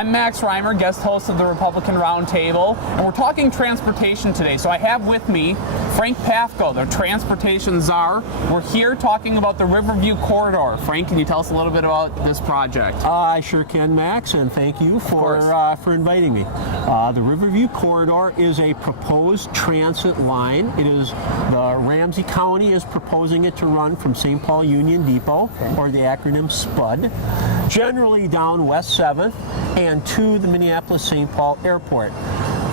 I'm Max Rymer, guest host of the Republican Roundtable, and we're talking transportation today. So I have with me Frank Pafko, the transportation czar. We're here talking about the Riverview Corridor. Frank, can you tell us a little bit about this project? I sure can, Max, and thank you for inviting me. The Riverview Corridor is a proposed transit line. It is the Ramsey County is proposing it to run from St. Paul Union Depot, or the acronym SPUD, generally down West 7th and to the Minneapolis-St. Paul Airport.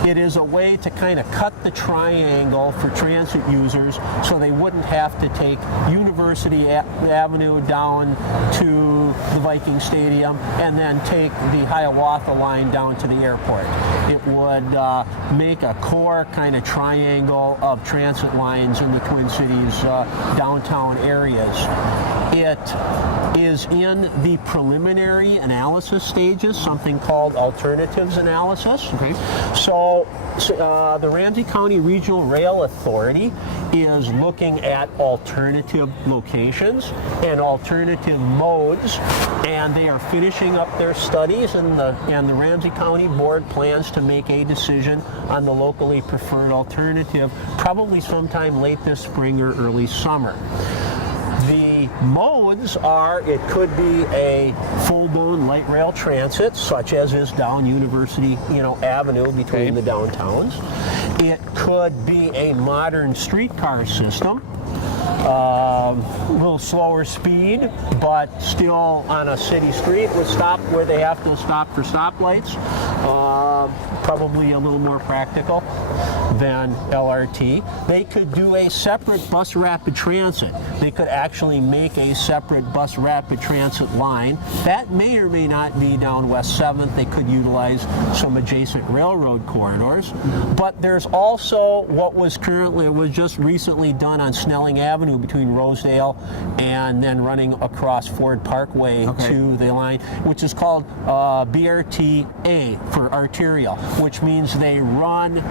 It is a way to kind of cut the triangle for transit users so they wouldn't have to take University Avenue down to the Viking Stadium and then take the Hiawatha line down to the airport. It would make a core kind of triangle of transit lines in the Twin Cities downtown areas. It is in the preliminary analysis stages, something called alternatives analysis. Okay. So the Ramsey County Regional Rail Authority is looking at alternative locations and alternative modes, and they are finishing up their studies, and the Ramsey County Board plans to make a decision on the locally preferred alternative probably sometime late this spring or early summer. The modes are, it could be a full-blown light rail transit, such as is down University, Avenue between the downtowns. It could be a modern streetcar system, a little slower speed, but still on a city street with where they have to stop for stoplights. Probably a little more practical than LRT. They could do a separate bus rapid transit. They could actually make a separate bus rapid transit line. That may or may not be down West 7th. They could utilize some adjacent railroad corridors. But there's also what was just recently done on Snelling Avenue between Rosedale and then running across Ford Parkway to the line, which is called BRTA for arterial, which means they run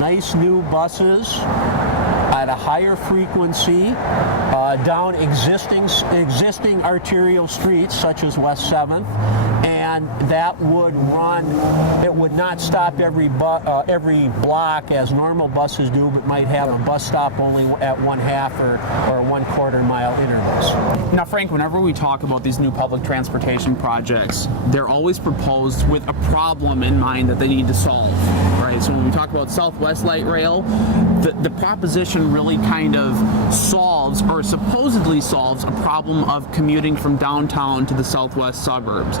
nice new buses at a higher frequency down existing arterial streets such as West 7th, and that would run. It would not stop every block as normal buses do, but might have a bus stop only at 1/2 or 1/4 mile intervals. Now, Frank, whenever we talk about these new public transportation projects, they're always proposed with a problem in mind that they need to solve, right? So when we talk about Southwest Light Rail, the proposition really kind of solves, or supposedly solves, a problem of commuting from downtown to the southwest suburbs.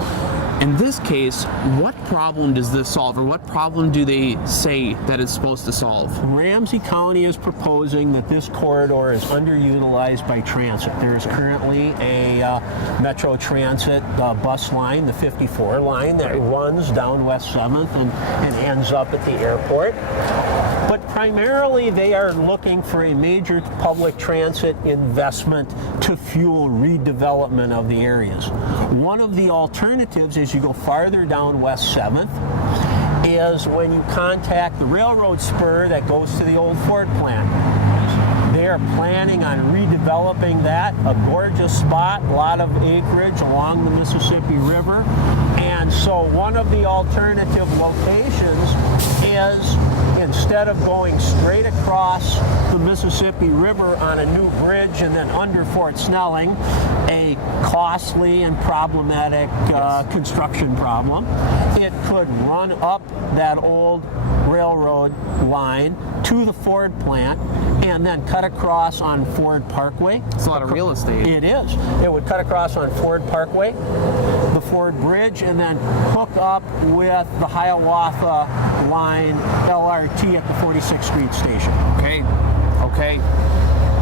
In this case, what problem does this solve, or what problem do they say that it's supposed to solve? Ramsey County is proposing that this corridor is underutilized by transit. There is currently a Metro Transit bus line, the 54 line, that runs down West 7th and ends up at the airport. But primarily they are looking for a major public transit investment to fuel redevelopment of the areas. One of the alternatives as you go farther down West 7th is when you contact the railroad spur that goes to the old Ford plant. They are planning on redeveloping that, a gorgeous spot, a lot of acreage along the Mississippi River. And so one of the alternative locations is, instead of going straight across the Mississippi River on a new bridge and then under Fort Snelling, a costly and problematic construction problem, it could run up that old railroad line to the Ford plant and then cut across on Ford Parkway. It's a lot of real estate. It is. It would cut across on Ford Parkway, the Ford Bridge, and then hook up with the Hiawatha line LRT at the 46th Street station. Okay.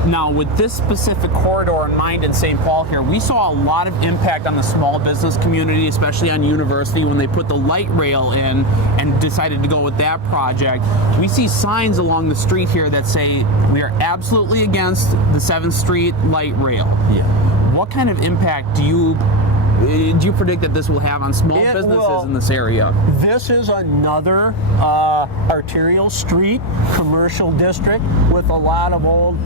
Now, with this specific corridor in mind in St. Paul here, we saw a lot of impact on the small business community, especially on University, when they put the light rail in and decided to go with that project. We see signs along the street here that say we are absolutely against the 7th Street light rail. Yeah. What kind of impact do you do you predict that this will have on small It businesses will. in this area? This is another arterial street, commercial district with a lot of old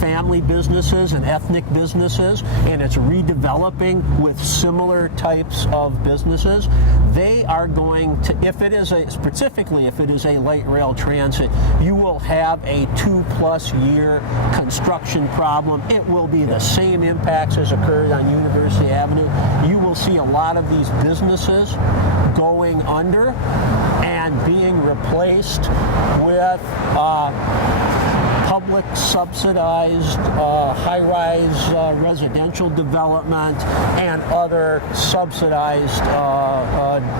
family businesses and ethnic businesses, and it's redeveloping with similar types of businesses. They are going to, specifically if it is a light rail transit, you will have a 2+ year construction problem. It will be the same impacts as occurred on University Avenue. You will see a lot of these businesses going under and being replaced with public subsidized high-rise residential development and other subsidized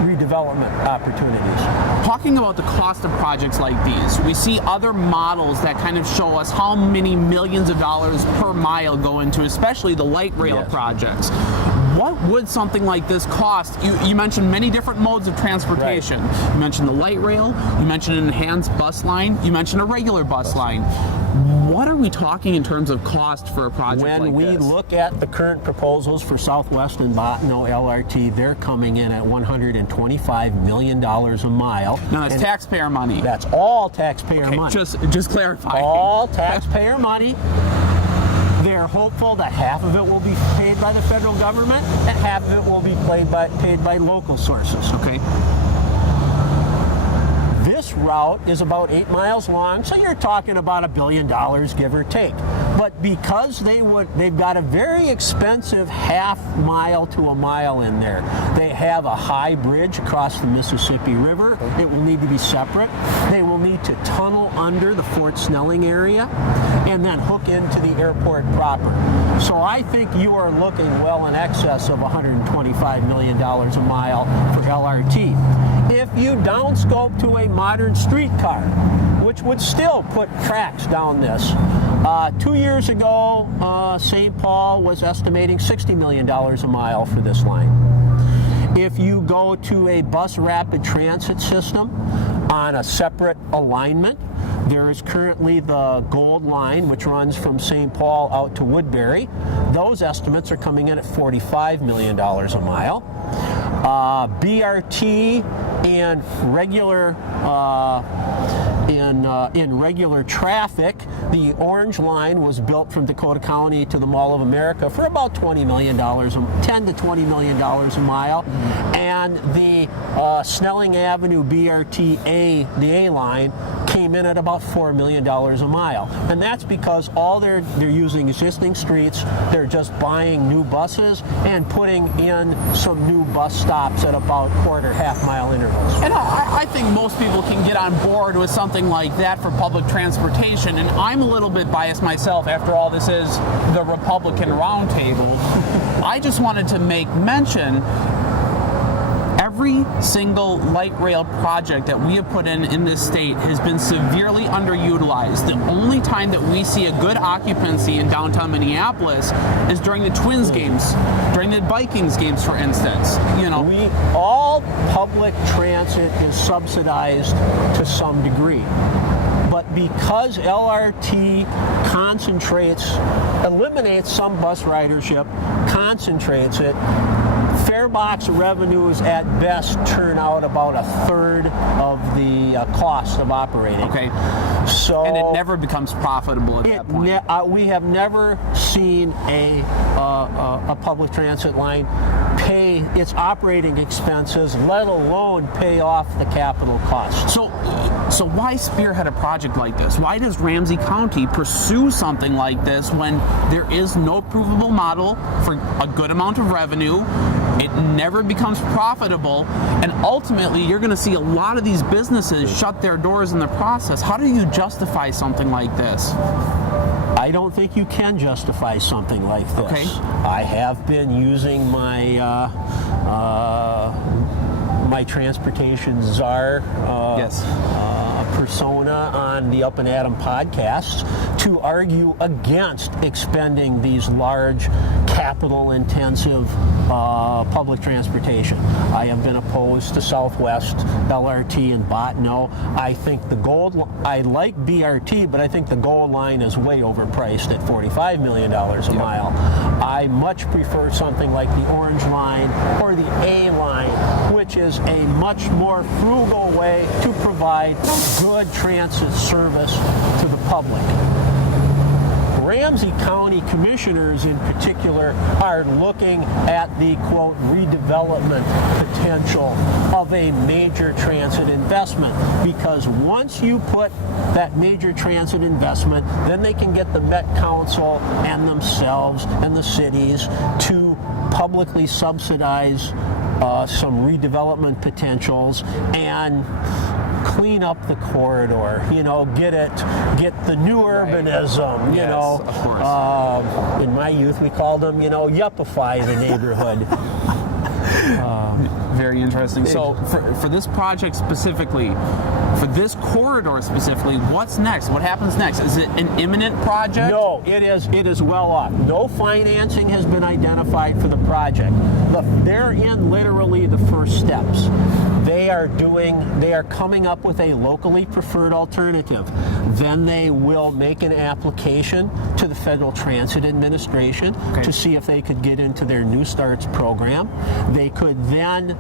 redevelopment opportunities. Talking about the cost of projects like these, we see other models that kind of show us how many millions of dollars per mile go into, especially the light rail Yes. projects. What would something like this cost? You mentioned many different modes of transportation. Right. You mentioned the light rail, you mentioned an enhanced bus line, you mentioned a regular bus line. What are we talking in terms of cost for a project like When this? we look at the current proposals for Southwest and Bottineau LRT, they're coming in at $125 million a mile. Now that's And taxpayer money. That's all taxpayer Okay, money. just clarifying. All taxpayer money. They're hopeful that half of it will be paid by the federal government and half of it will be paid by local sources. Okay. This route is about 8 miles long, so you're talking about $1 billion, give or take. But because they've got a very expensive half mile to a mile in there. They have a high bridge across the Mississippi River. It will need to be separate. They will need to tunnel under the Fort Snelling area and then hook into the airport proper. So I think you are looking well in excess of $125 million a mile for LRT. If you downscope to a modern streetcar, which would still put tracks down this. 2 years ago, St. Paul was estimating $60 million a mile for this line. If you go to a bus rapid transit system on a separate alignment, there is currently the Gold Line, which runs from St. Paul out to Woodbury. Those estimates are coming in at $45 million a mile. BRT and regular in regular traffic, the Orange Line was built from Dakota County to the Mall of America for about $20 million, $10 to $20 million a mile, and the Snelling Avenue BRT the A line came in at about $4 million a mile, and that's because they're using existing streets. They're just buying new buses and putting in some new bus stops at about half-mile intervals. And I think most people can get on board with something like that for public transportation, and I'm a little bit biased myself. After all, this is the Republican Roundtable. I just wanted to make mention every single light rail project that we have put in this state has been severely underutilized. The only time that we see a good occupancy in downtown Minneapolis is during the Twins games, during the Vikings games, for instance. All public transit is subsidized to some degree. But because LRT eliminates some bus ridership, concentrates it, fare box revenues at best turn out about a third of the cost of operating. Okay. So, and it never becomes profitable at that point. We have never seen a public transit line pay its operating expenses, let alone pay off the capital costs. So why spearhead a project like this? Why does Ramsey County pursue something like this when there is no provable model for a good amount of revenue? It never becomes profitable, and ultimately you're going to see a lot of these businesses shut their doors in the process. How do you justify something like this? I don't think you can justify something like this. Okay. I have been using my my transportation czar persona on the Up and Adam podcasts to argue against expending these large capital-intensive public transportation. I have been opposed to Southwest LRT and Botno. I think I like BRT, but I think the gold line is way overpriced at $45 million a mile. I much prefer something like the Orange Line or the A Line, which is a much more frugal way to provide good transit service to the public. Ramsey County commissioners in particular are looking at the, quote, redevelopment potential of a major transit investment, because once you put that major transit investment, then they can get the Met Council and themselves and the cities to publicly subsidize some redevelopment potentials and clean up the corridor, get the new urbanism, Yes, of course. In my youth we called them, yuppify the neighborhood. Very interesting. So for this project specifically, for this corridor specifically, what's next? What happens next? Is it an imminent project? No, it is well off. No financing has been identified for the project. They're in literally the first steps. They are coming up with a locally preferred alternative. Then they will make an application to the Federal Transit Administration to see if they could get into their New Starts program. They could then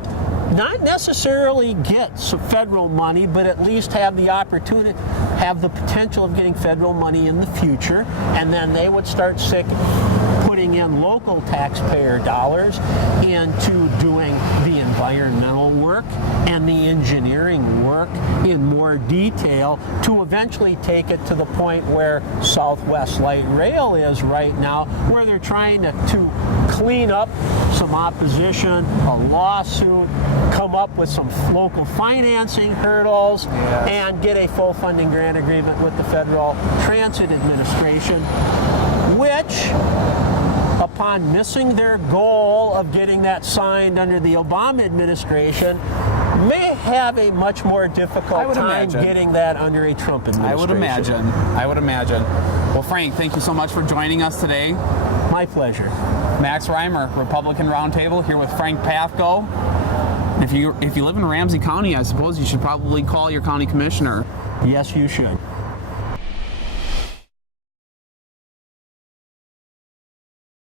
not necessarily get some federal money, but at least have the opportunity, have the potential of getting federal money in the future, and then they would start putting in local taxpayer dollars into doing the environmental work and the engineering work in more detail to eventually take it to the point where Southwest Light Rail is right now, where they're trying to clean up some opposition, a lawsuit, come up with some local financing hurdles, and get a full funding grant agreement with the Federal Transit Administration, which, upon missing their goal of getting that signed under the Obama administration, may have a much more difficult time getting that under a Trump administration. I would imagine. Well, Frank, thank you so much for joining us today. My pleasure. Max Rymer, Republican Roundtable, here with Frank Pafko. If you live in Ramsey County, I suppose you should probably call your county commissioner. Yes, you should.